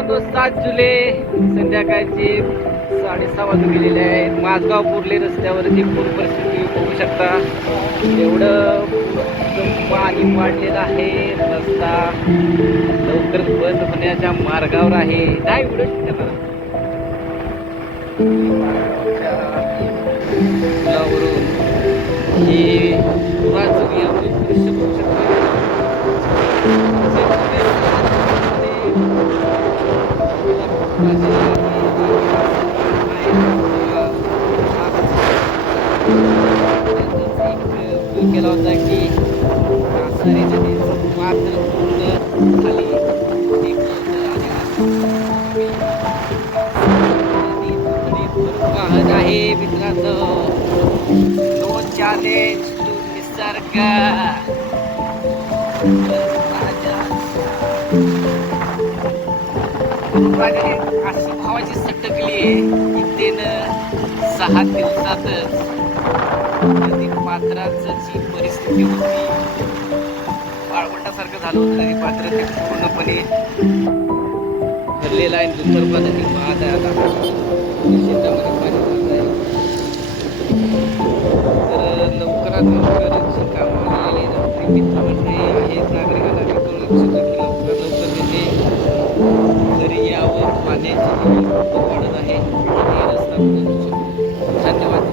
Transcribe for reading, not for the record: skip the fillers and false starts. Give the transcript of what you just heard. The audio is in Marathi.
मित्रांनो 7 जुलै संध्याकाळचे 6:30 वाजून गेलेले आहेत. माझगाव कुर्ले रस्त्यावरची पूर परिस्थिती बघू शकता. एवढं पाणी वाढलेलं आहे. रस्ता लवकर बंद होण्याच्या मार्गावर आहे. नाही उडत पुलावरून ही पुराचं यावरून दृश्य बघू शकता. केला होता की सारी नदीचं पात्र पूर्ण खाली वाहत आहे. मित्रांनो, नो चॅलेंज टू निसर्ग. अशी भावाची सटकली की त्यानं 6 दिवसातच नदी पात्राचं जी परिस्थिती होती, वाळवंटासारखं झालं होतं. नदी पात्र ते पूर्णपणे भरलेलं आहे. दुतर्फा नदी वाहत आहे. आता शेतामध्ये पाणी जात आहे. तर लवकरात लवकर जी कामं आलेली मित्रमंडळी आहेत, नागरिकांना मी कळू इच्छितो की लवकरात लवकर तिथे घरी यावं. पाण्याची वाढत आहे. रस्ता धन्यवाद.